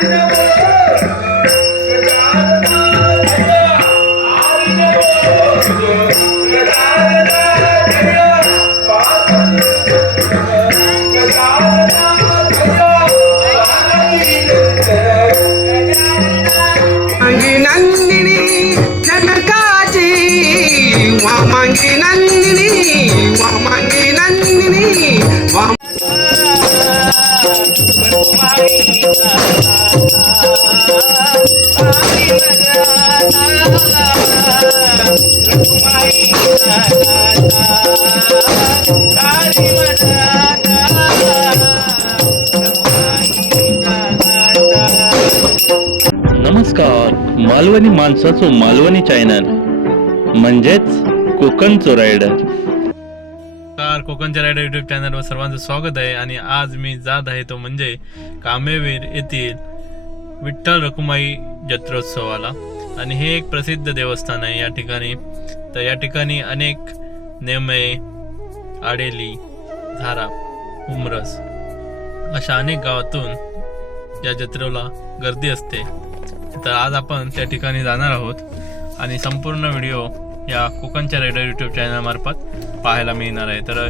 Hallelujah. Malvani माणसाचो Malvani channel म्हणजेच कोकणचो रायडर नमस्कार कोकणच्या रायडर युट्यूब चॅनलवर सर्वांचं स्वागत आहे आणि आज मी जात आहे तो म्हणजे कामेवीर येथील विठ्ठल रखुमाई जत्रोत्सवाला. आणि हे एक प्रसिद्ध देवस्थान आहे या ठिकाणी. तर या ठिकाणी अनेक नेमे आडेली धारा उमरस अशा अनेक गावातून या जत्रेला गर्दी असते. तर आज आपण त्या ठिकाणी जाणार आहोत. आणि संपूर्ण व्हिडिओ या कोकणच्या रेडिओ यूट्यूब चॅनलमार्फत पाहायला मिळणार आहे. तर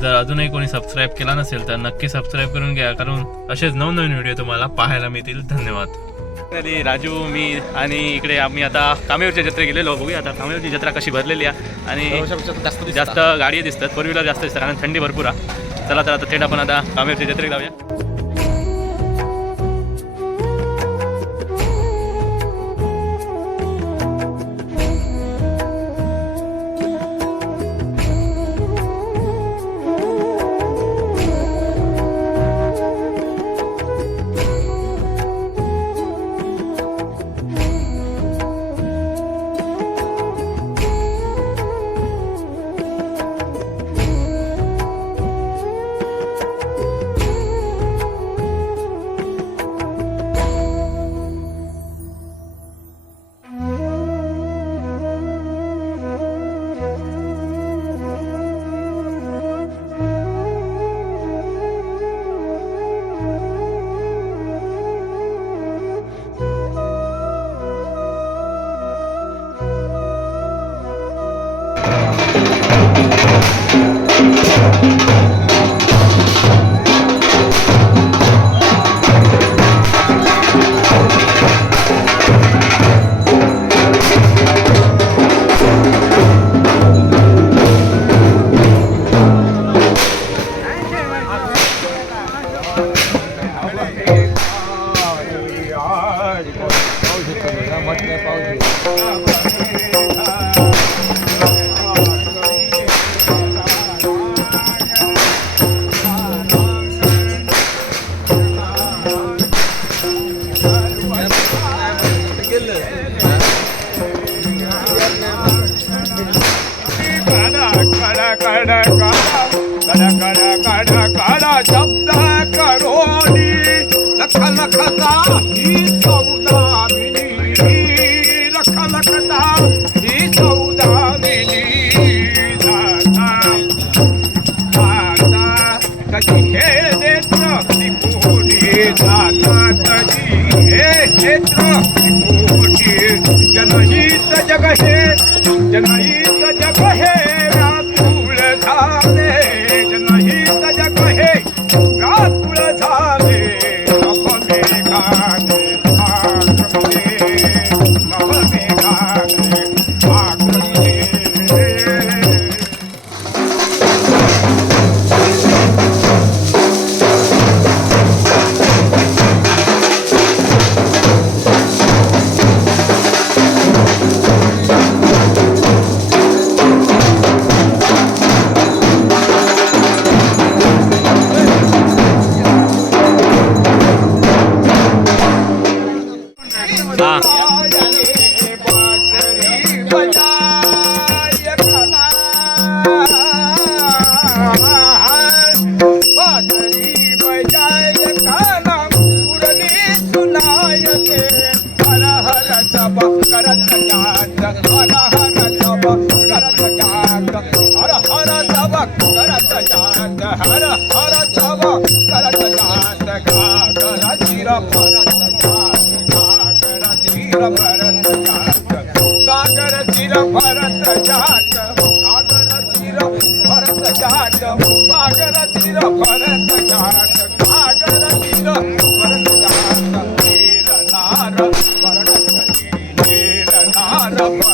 जर अजूनही कोणी सबस्क्राईब केला नसेल तर नक्की सबस्क्राईब करून घ्या. कारण असेच नवनवीन व्हिडिओ तुम्हाला पाहायला मिळतील. धन्यवाद. तरी राजू मी आणि इकडे आम्ही आता कामेवरच्या जत्रे गेलेलो बघूया आता कामेवरची जत्रा कशी भरलेली आहे. आणि जास्त गाडी दिसतात. फोर व्हीलर जास्त दिसतात. कारण थंडी भरपूर आहे. चला तर आता थेट आपण आता कामेवरच्या जत्रेत जाऊया. da பாட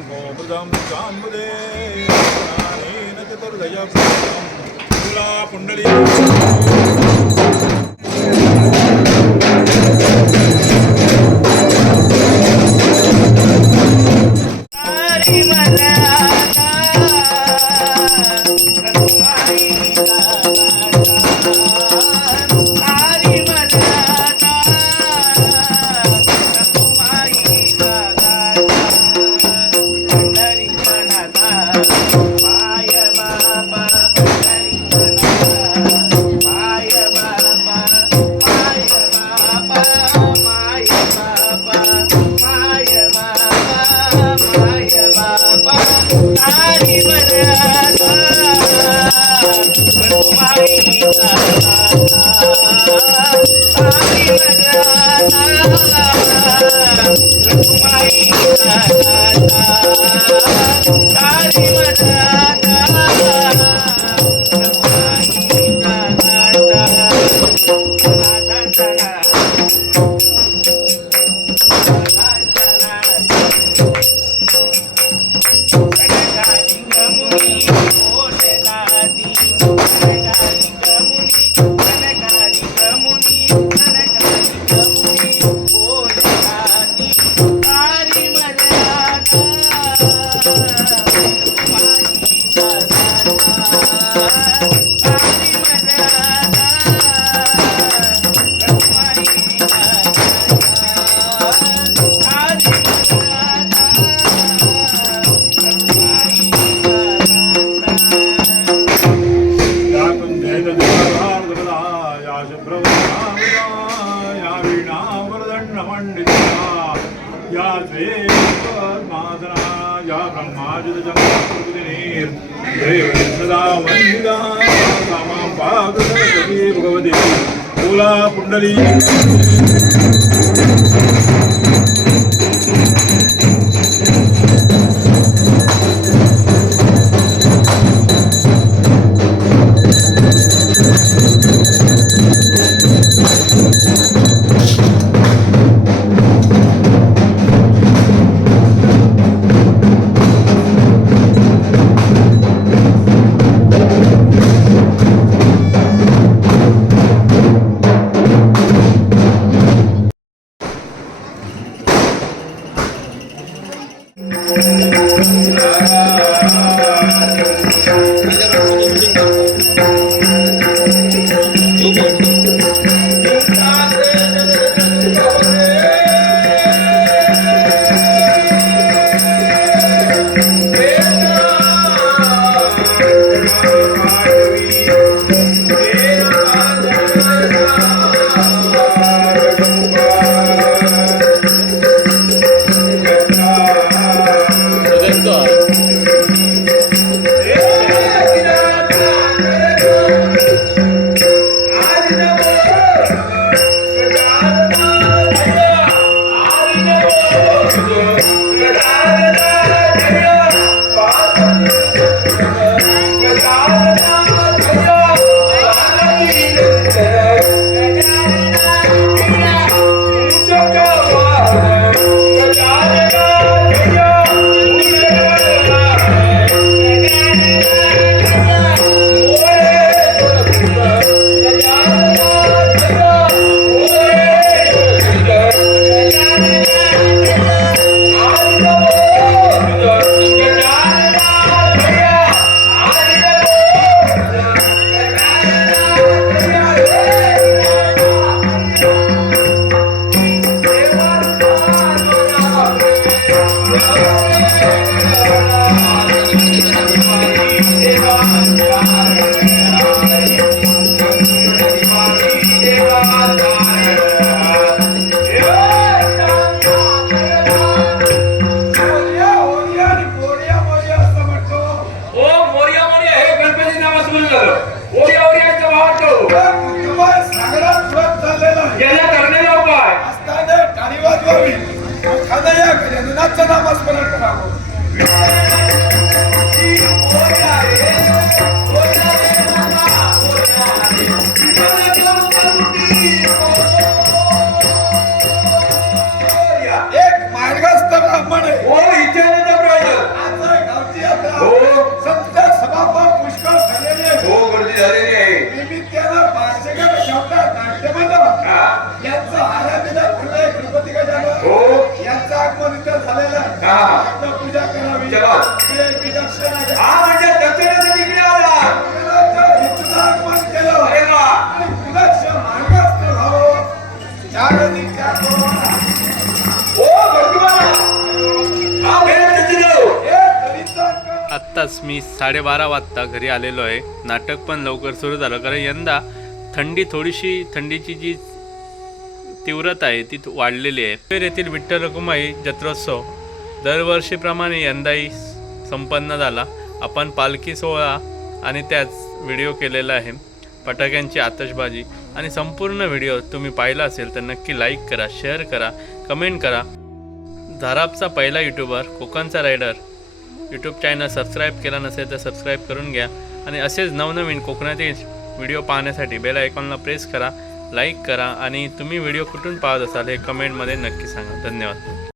ధర్మోమృతం చాంబుదేన చతుర్దయ పుండరీ या श्रीमादना या ब्रह्माजितजन्मप्रतिनीर् सदा वन्दिता मां पादसरस्वती भगवती मूला पुण्डली चला. हा आला. अरे वा. ओ भगवान हा आत्ताच मी साडेबारा वाजता घरी आलेलो आहे. नाटक पण लवकर सुरू झालं कारण यंदा थंडी थोडीशी थंडीची जी तीव्रता आहे ती वाढलेली आहे. पेर येथील विठ्ठल रकुमाई जत्रोत्सव दरवर्षीप्रमाणे यंदाही संपन्न झाला. आपण पालखी सोहळा आणि त्याच व्हिडिओ केलेला आहे. फटाक्यांची आतषबाजी आणि संपूर्ण व्हिडिओ तुम्ही पाहिला असेल तर नक्की लाईक करा शेअर करा कमेंट करा. झारापचा पहिला यूट्यूबर कोकणचा रायडर यूट्यूब चॅनल सबस्क्राईब केला नसेल तर सबस्क्राईब करून घ्या. आणि असेच नवनवीन कोकणातील व्हिडिओ पाहण्यासाठी बेल आयकॉनला प्रेस करा लाईक करा आणि तुम्ही व्हिडिओ कुठून पाहत असाल हे कमेंटमध्ये नक्की सांगा. धन्यवाद.